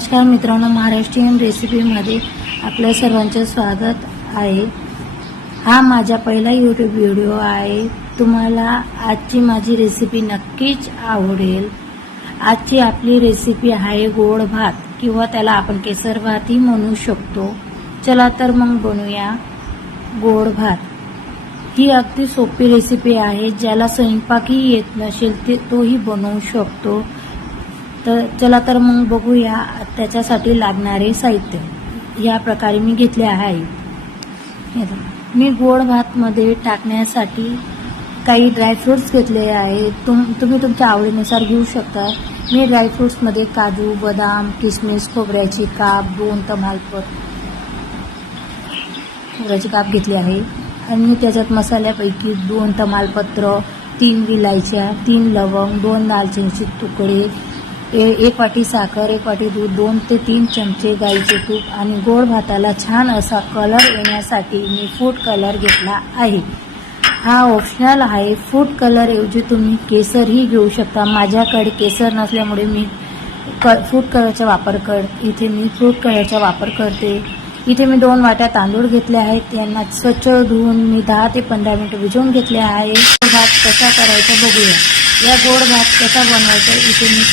नमस्कार मित्रांनो महाराष्ट्रीयन रेसिपीमध्ये आपल्या सर्वांचं स्वागत आहे. हा माझा पहिला यूट्यूब व्हिडिओ आहे. तुम्हाला आजची माझी रेसिपी नक्कीच आवडेल. आजची आपली रेसिपी आहे गोड भात किंवा त्याला आपण केसर भातही म्हणू शकतो. चला तर मग बनवूया गोड भात. ही अगदी सोपी रेसिपी आहे ज्याला स्वयंपाकही येत नसेल ते तोही बनवू शकतो. तर चला तर मग बघूया त्याच्यासाठी लागणारे साहित्य. या प्रकारे मी घेतले आहे. मी गोड भातमध्ये टाकण्यासाठी काही ड्रायफ्रुट्स घेतले आहे. तुम तुम्ही तुमच्या आवडीनुसार घेऊ शकता. मी ड्रायफ्रुट्समध्ये काजू बदाम किसमिस खोबऱ्याची काप दोन तमालपत्र खोबऱ्याची काप घेतली आहे. आणि त्याच्यात मसाल्यापैकी दोन तमालपत्र तीन विलायच्या तीन लवंग दोन दालचिनीचे तुकडे एक वाटी साखर एक वाटी दूध दोन ते तीन चमचे गाईचे तूप आणि गोड भाताला छान असा कलर येण्यासाठी मी फूड कलर घेतला आहे. हा ऑप्शनल आहे. फूड कलर ऐवजी तुम्ही केसरही घेऊ शकता. माझ्याकडे केसर नसल्यामुळे मी क फूड कलरचा वापर कर इथे मी फूड कलरचा वापर करते. इथे मी दोन वाट्या तांदूळ घेतले आहेत. त्यांना स्वच्छ धुवून मी दहा ते पंधरा मिनिटं भिजवून घेतले आहे. गोड भात कसा करायचा बघूया. या गोड भात कसा बनवायचा इथे मी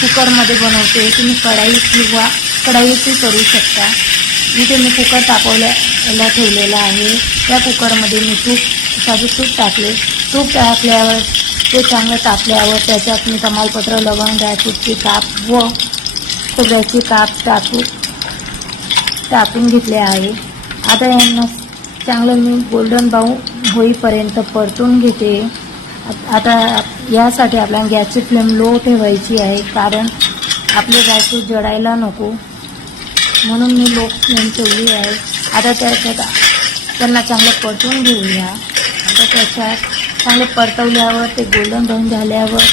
कुकरमध्ये बनवते. तुम्ही कढाई किंवा कढाईची करू शकता. इथे मी कुकर तापवल्याला ठेवलेला आहे. त्या कुकरमध्ये मी तूप साजूक तूप टाकले. तूप टाकल्यावर ते चांगलं तापल्यावर त्याच्यात मी तमालपत्र लवंग ड्रायफ्रूटची काप व खोबऱ्याची काप टाकू टाकून घेतले आहे. आता यांना चांगलं मी गोल्डन बाऊ होईपर्यंत परतून घेते. आता यासाठी आपल्याला गॅसची फ्लेम लो ठेवायची आहे कारण आपले ड्रायफ्रूट जळायला नको. म्हणून मी लो फ्लेम ठेवली आहे. आता त्याच्यात त्यांना चांगलं परतून घेऊया. आता त्याच्यात चांगले परतवल्यावर ते गोल्डन ब्राऊन झाल्यावर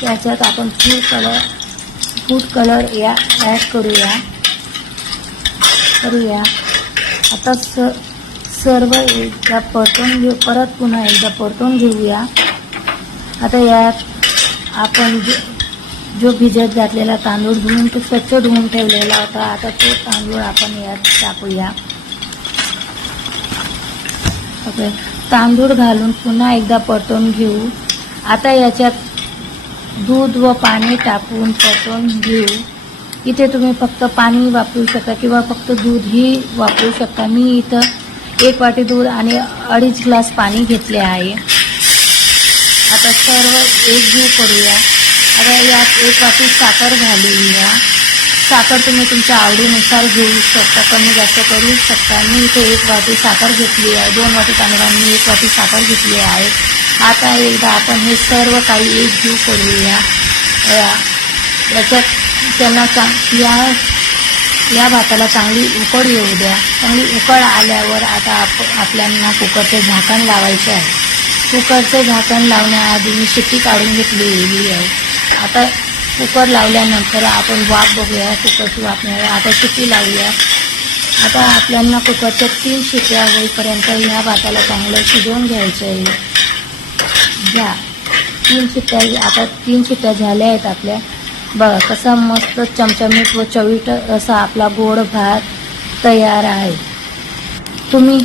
त्याच्यात आपण फूड कलर फूड कलर या ॲड करूया. करूया. आता स सर्व एकदा परतून घेऊ परत पुन्हा एकदा परतून घेऊया. आता यात आपण जो जो भिजत घातलेला तांदूळ धुवून तो स्वच्छ धुवून ठेवलेला होता. आता तो तांदूळ आपण यात टाकूया. ओके. तांदूळ घालून पुन्हा एकदा परतून घेऊ. आता याच्यात दूध व पाणी टाकून परतून घेऊ. इथे तुम्ही फक्त पाणी वापरू शकता किंवा फक्त दूधही वापरू शकता. मी इथं एक वाटी दूध आणि अडीच ग्लास पाणी घेतले आहे. आता सर्व एकजीव करूया. आता यात एक वाटी साखर घालूया. साखर तुम्ही तुमच्या आवडीनुसार घेऊ शकता कमी जास्त करू शकता. मी इथे एक वाटी साखर घेतली आहे. दोन वाटी तांदळांनी एक वाटी साखर घेतली आहे. आता एकदा आपण हे सर्व काही एकजीव करूया. या- याच्यात त्यांना चांग या या भाताला चांगली उकड येऊ द्या. चांगली उकड आल्यावर आता आप आपल्यांना कुकरचं झाकण लावायचे आहे. कुकरचं झाकण लावण्याआधी मी शिट्टी काढून घेतलेली आहे. आता कुकर लावल्यानंतर आपण वाफ बघूया कुकरची वाफ नाही आता शिट्टी लावूया. आता आपल्यांना कुकरच्या तीन शिट्ट्या होईपर्यंत ह्या भाताला चांगलं शिजवून घ्यायचं आहे. घ्या तीन शिट्ट्या आता तीन शिट्ट्या झाल्या आहेत आपल्या. बघा कसा मस्त चमचमीत व चवीट असा आपला गोड भात तयार आहे. तुम्ही